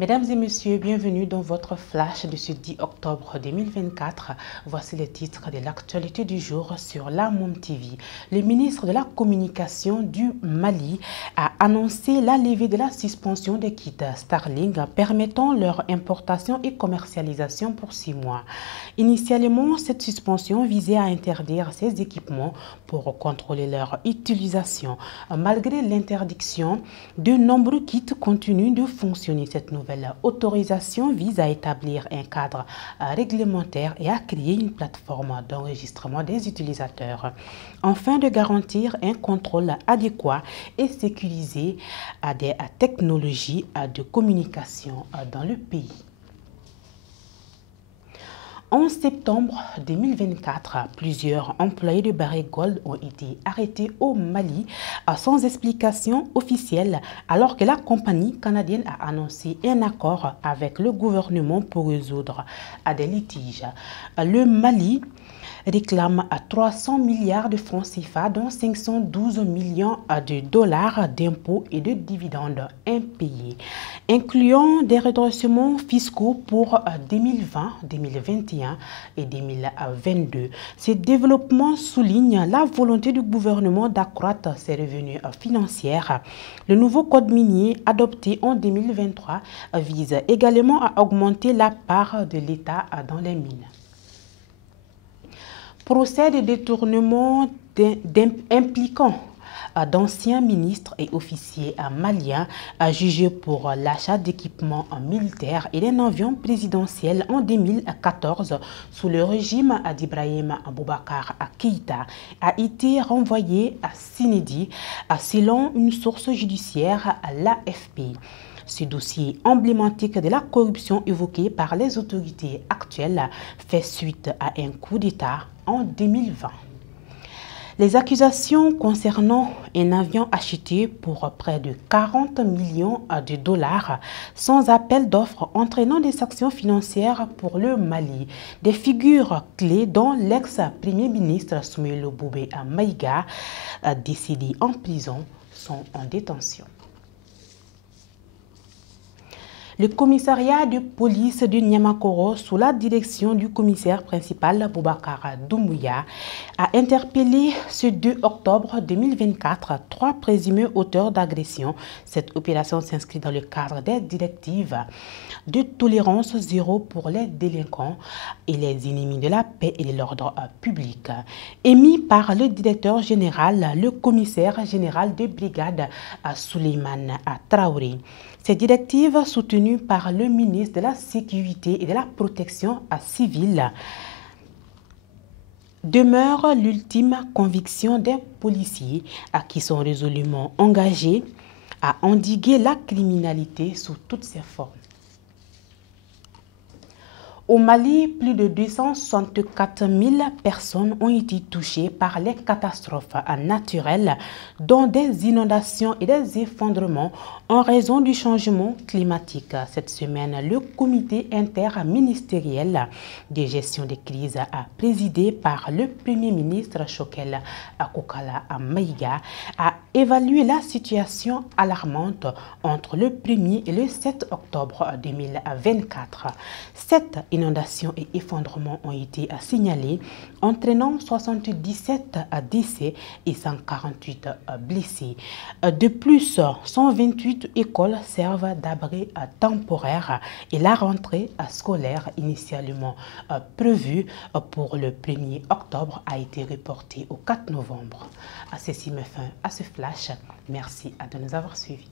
Mesdames et messieurs, bienvenue dans votre flash de ce 10 octobre 2024. Voici les titres de l'actualité du jour sur la Moum TV. Le ministre de la Communication du Mali a annoncé la levée de la suspension des kits Starlink permettant leur importation et commercialisation pour 6 mois. Initialement, cette suspension visait à interdire ces équipements pour contrôler leur utilisation. Malgré l'interdiction, de nombreux kits continuent de fonctionner. Cette nouvelle autorisation vise à établir un cadre réglementaire et à créer une plateforme d'enregistrement des utilisateurs, afin de garantir un contrôle adéquat et sécurisé des technologies de communication dans le pays. En septembre 2024, plusieurs employés de Barrick Gold ont été arrêtés au Mali sans explication officielle, alors que la compagnie canadienne a annoncé un accord avec le gouvernement pour résoudre des litiges. Le Mali réclame 300 milliards de francs CFA, dont 512 millions de dollars d'impôts et de dividendes impayés, incluant des redressements fiscaux pour 2020, 2021 et 2022. Ces développements soulignent la volonté du gouvernement d'accroître ses revenus financiers. Le nouveau code minier adopté en 2023 vise également à augmenter la part de l'État dans les mines. Procès de détournement impliquant d'anciens ministres et officiers maliens jugés pour l'achat d'équipements militaires et d'un avion présidentiel en 2014 sous le régime d'Ibrahim Boubacar Keïta a été renvoyé à Sénédi selon une source judiciaire à l'AFP. Ce dossier emblématique de la corruption évoqué par les autorités actuelles fait suite à un coup d'État en 2020. Les accusations concernant un avion acheté pour près de 40 millions de dollars sans appel d'offres entraînant des sanctions financières pour le Mali. Des figures clés dont l'ex-premier ministre Soumaïla Boubé Maïga, décédé en prison, sont en détention. Le commissariat de police de Niamakoro, sous la direction du commissaire principal Boubacar Doumbouya, a interpellé ce 2 octobre 2024 3 présumés auteurs d'agression. Cette opération s'inscrit dans le cadre des directives de tolérance zéro pour les délinquants et les ennemis de la paix et de l'ordre public, émis par le directeur général, le commissaire général de brigade Souleymane Traoré. Ces directives, soutenues par le ministre de la Sécurité et de la Protection civile, demeurent l'ultime conviction des policiers qui sont résolument engagés à endiguer la criminalité sous toutes ses formes. Au Mali, plus de 264 000 personnes ont été touchées par les catastrophes naturelles, dont des inondations et des effondrements en raison du changement climatique. Cette semaine, le comité interministériel de gestion des crises, présidé par le Premier ministre Choguel Kokala Maïga, a évalué la situation alarmante entre le 1er et le 7 octobre 2024. Cette inondations et effondrements ont été signalés, entraînant 77 décès et 148 blessés. De plus, 128 écoles servent d'abri temporaire et la rentrée scolaire initialement prévue pour le 1er octobre a été reportée au 4 novembre. Ceci met fin à ce flash. Merci de nous avoir suivis.